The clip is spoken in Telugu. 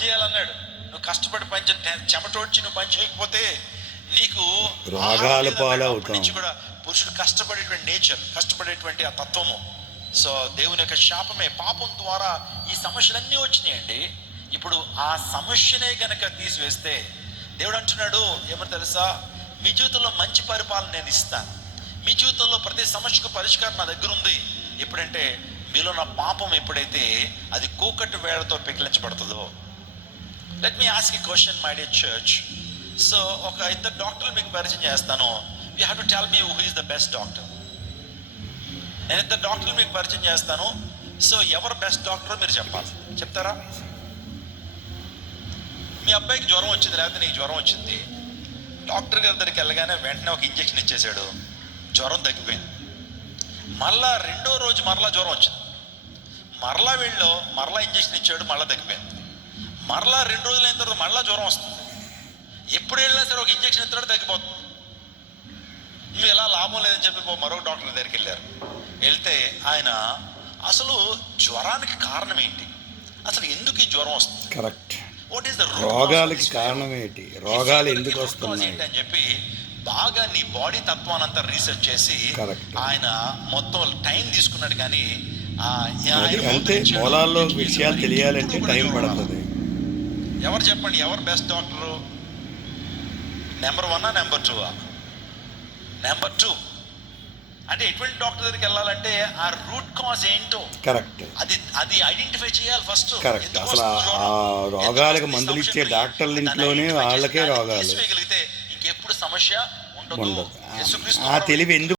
చేయాలన్నాడు. నువ్వు కష్టపడి పని చెమటోడ్చి నువ్వు పని చేయకపోతే నీకు రోగాల పాలవుతాం. నుంచి కూడా పురుషుడు కష్టపడేటువంటి నేచర్, కష్టపడేటువంటి ఆ తత్వము. సో దేవుని యొక్క శాపమే, పాపం ద్వారా ఈ సమస్యలన్నీ వచ్చినాయండి. ఇప్పుడు ఆ సమస్యనే గనక తీసివేస్తే దేవుడు అంటున్నాడు ఏమని తెలుసా, మీ జీవితంలో మంచి పరిపాలన నేను ఇస్తాను, మీ జీవితంలో ప్రతి సమస్యకు పరిష్కారం నా దగ్గర ఉంది. ఎప్పుడంటే మీలో నా పాపం ఎప్పుడైతే అది కూకట్టు వేళతో పెకిలించబడుతుందో. Let me ask a question my dear church. So ఒక ఇద్దరు డాక్టర్లు మీకు పరిచయం చేస్తాను. You have to tell me who is the best doctor. నేను ఇద్దరు డాక్టర్లు మీకు పరిచయం చేస్తాను. సో ఎవరు బెస్ట్ డాక్టర్ మీరు చెప్పాలి. చెప్తారా? మీ అబ్బాయికి జ్వరం వచ్చింది, లేకపోతే నీకు జ్వరం వచ్చింది, డాక్టర్ గారి దగ్గరికి వెళ్ళగానే వెంటనే ఒక ఇంజెక్షన్ ఇచ్చేసాడు, జ్వరం తగ్గిపోయింది. మళ్ళా రెండో రోజు మరలా జ్వరం వచ్చింది, మరలా వెళ్ళో మరలా ఇంజెక్షన్ ఇచ్చాడు, మళ్ళీ తగ్గిపోయింది. మరలా 2 రోజులు అయిన తర్వాత మళ్ళీ జ్వరం వస్తుంది. ఎప్పుడు వెళ్ళినా సరే ఒక ఇంజెక్షన్ ఇస్తాడు, తగ్గిపోతుంది. నువ్వు ఇలా లాభం లేదని చెప్పి మరొక డాక్టర్ దగ్గరికి వెళ్ళారు. వెళ్తే ఆయన అసలు జ్వరానికి కారణం ఏంటి, అసలు ఎందుకు ఈ జ్వరం వస్తుంది, కరెక్ట్, వాట్ ఈస్ ద రోగాలకి కారణం ఏంటి, రోగాలు ఎందుకు వస్తున్నాయి అని చెప్పి బాగా నీ బాడీ తత్వానంతా రీసెర్చ్ చేసి ఆయన మొత్తం టైం తీసుకున్నాడు. కానీ అంతే, మూలాల్లో విషయాలు తెలియాలంటే టైం పడుతుంది. ఎవరు చెప్పండి, ఎవరు best doctor? Number 1 number 2? Number 2 అంటే ఎటువంటి డాక్టర్ దగ్గరికి వెళ్ళాలంటే ఆ రూట్ కాజ్ ఏంటో కరెక్ట్, అది ఐడెంటిఫై చేయాలి ఫస్ట్. కరెక్ట్. అసలు ఆ రోగాలకు మందులు ఇచ్చే డాక్టర్ల ఇంట్లోనే వాళ్ళకే రోగాలు ఇంకెప్పుడు సమస్య ఉండదు. ఆ తెలివి ఎందుకు